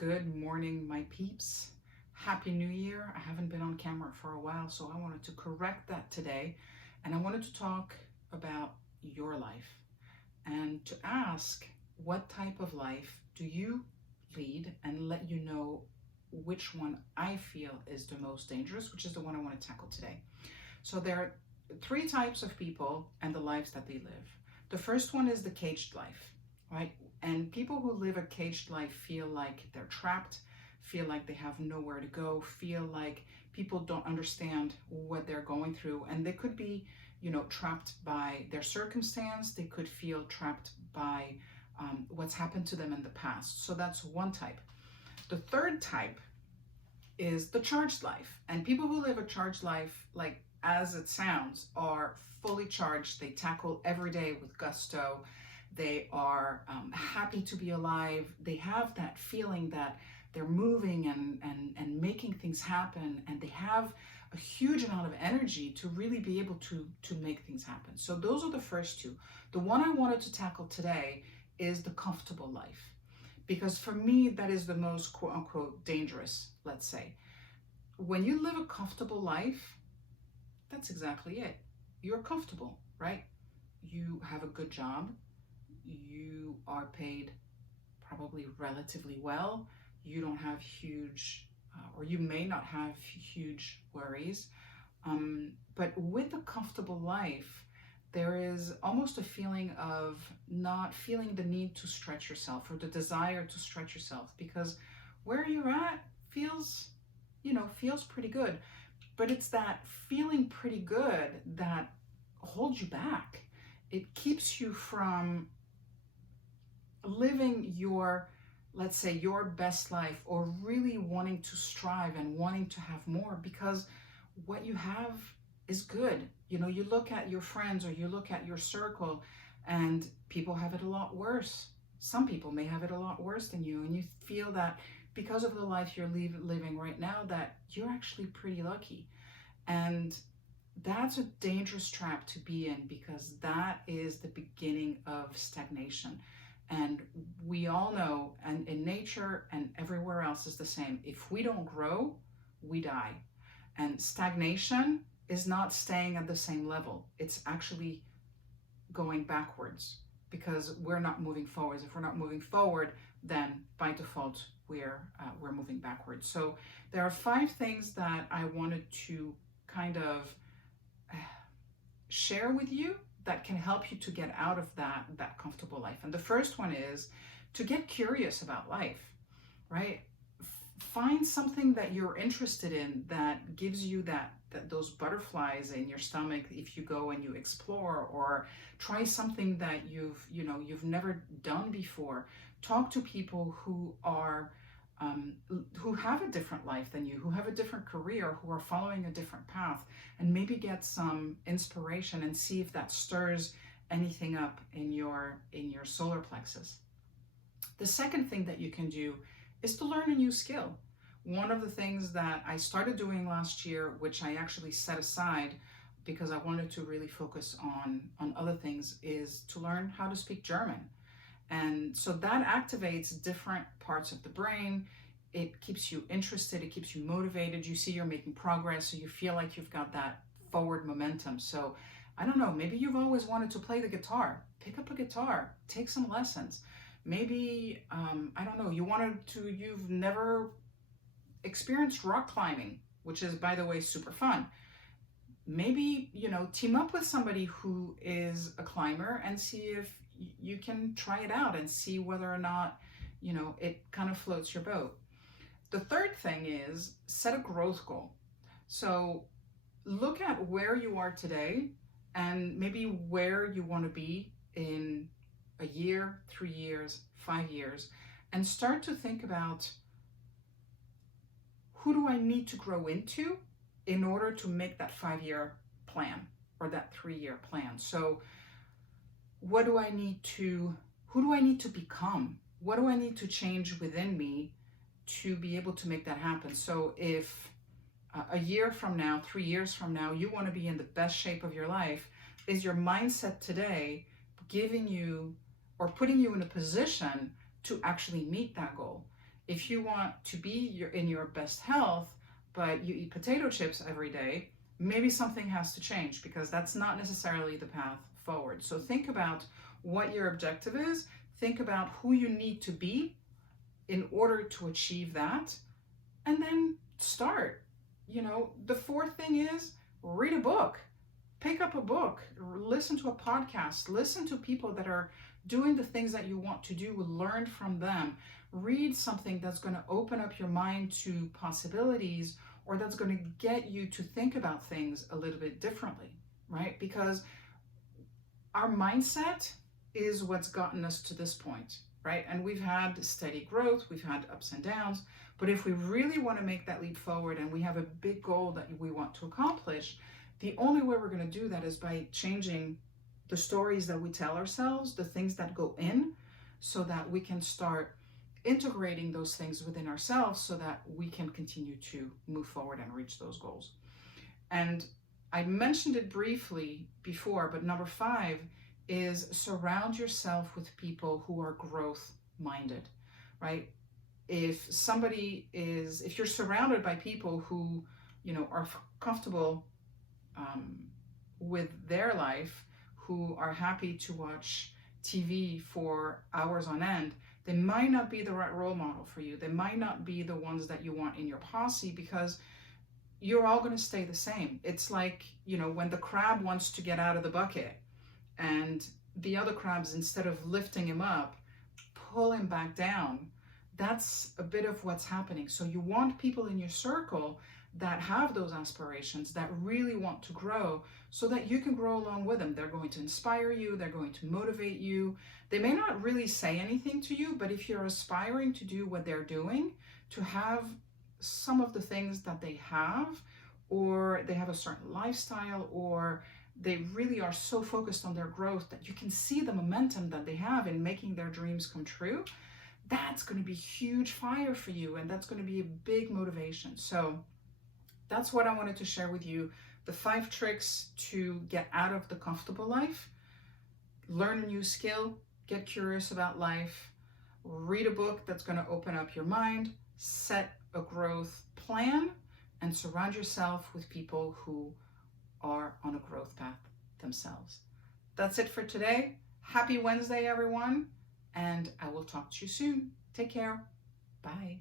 Good morning, my peeps. Happy New Year. I haven't been on camera for a while, so I wanted to correct that today. And I wanted to talk about your life and to ask what type of life do you lead and let you know which one I feel is the most dangerous, which is the one I want to tackle today. So there are three types of people and the lives that they live. The first one is the caged life, right? And people who live a caged life feel like they're trapped, feel like they have nowhere to go, feel like people don't understand what they're going through. And they could be, trapped by their circumstance. They could feel trapped by what's happened to them in the past. So that's one type. The third type is the charged life. And people who live a charged life, like as it sounds, are fully charged. They tackle every day with gusto. They are happy to be alive. They have that feeling that they're moving and making things happen. And they have a huge amount of energy to really be able to make things happen. So those are the first two. The one I wanted to tackle today is the comfortable life, because for me that is the most quote unquote dangerous. Let's say when you live a comfortable life, that's exactly it. You're comfortable, right? You have a good job, you are paid probably relatively well, you don't have huge or you may not have huge worries. But with a comfortable life, there is almost a feeling of not feeling the need to stretch yourself or the desire to stretch yourself, because where you're at feels, feels pretty good. But it's that feeling pretty good that holds you back. It keeps you from living your, let's say, your best life, or really wanting to strive and wanting to have more, because what you have is good. You look at your friends or you look at your circle and people have it a lot worse. Some people may have it a lot worse than you, and you feel that because of the life you're living right now, that you're actually pretty lucky. And that's a dangerous trap to be in, because that is the beginning of stagnation. And we all know, and in nature and everywhere else is the same. If we don't grow, we die. And stagnation is not staying at the same level. It's actually going backwards, because we're not moving forwards. If we're not moving forward, then by default we're moving backwards. So there are 5 things that I wanted to kind of share with you that can help you to get out of that comfortable life. And the first one is to get curious about life, right? Find something that you're interested in that gives you that those butterflies in your stomach if you go and you explore, or try something that you've never done before. Talk to people who have a different life than you, who have a different career, who are following a different path, and maybe get some inspiration and see if that stirs anything up in your solar plexus. The second thing that you can do is to learn a new skill. One of the things that I started doing last year, which I actually set aside because I wanted to really focus on other things, is to learn how to speak German. And so that activates different parts of the brain. It keeps you interested, it keeps you motivated. You see you're making progress, so you feel like you've got that forward momentum. So I don't know, maybe you've always wanted to play the guitar. Pick up a guitar, take some lessons. Maybe, I don't know, you've never experienced rock climbing, which is, by the way, super fun. Maybe, team up with somebody who is a climber and see if you can try it out and see whether or not, it kind of floats your boat. The third thing is set a growth goal. So look at where you are today and maybe where you want to be in a year, 3 years, 5 years, and start to think about, who do I need to grow into in order to make that 5-year plan or that 3-year plan? So who do I need to become? What do I need to change within me to be able to make that happen? So if a year from now, 3 years from now, you want to be in the best shape of your life, is your mindset today giving you or putting you in a position to actually meet that goal? If you want to be in your best health, but you eat potato chips every day, maybe something has to change because that's not necessarily the path forward. So think about what your objective is, think about who you need to be in order to achieve that, and then start. The fourth thing is read a book. Pick up a book, listen to a podcast, listen to people that are doing the things that you want to do, learn from them. Read something that's going to open up your mind to possibilities, or that's going to get you to think about things a little bit differently, right? Because our mindset is what's gotten us to this point, right? And we've had steady growth, we've had ups and downs, but if we really want to make that leap forward and we have a big goal that we want to accomplish, the only way we're going to do that is by changing the stories that we tell ourselves, the things that go in, so that we can start integrating those things within ourselves so that we can continue to move forward and reach those goals. And I mentioned it briefly before, but number 5 is surround yourself with people who are growth minded, right? If you're surrounded by people who, are comfortable with their life, who are happy to watch TV for hours on end, they might not be the right role model for you. They might not be the ones that you want in your posse, because you're all going to stay the same. It's like, when the crab wants to get out of the bucket and the other crabs, instead of lifting him up, pull him back down. That's a bit of what's happening. So you want people in your circle that have those aspirations, that really want to grow, so that you can grow along with them. They're going to inspire you, they're going to motivate you. They may not really say anything to you, but if you're aspiring to do what they're doing, to have some of the things that they have, or they have a certain lifestyle, or they really are so focused on their growth that you can see the momentum that they have in making their dreams come true, that's going to be huge fire for you, and that's going to be a big motivation. So that's what I wanted to share with you. The 5 tricks to get out of the comfortable life: learn a new skill, get curious about life, read a book that's going to open up your mind, set a growth plan, and surround yourself with people who are on a growth path themselves. That's it for today. Happy Wednesday, everyone, and I will talk to you soon. Take care. Bye.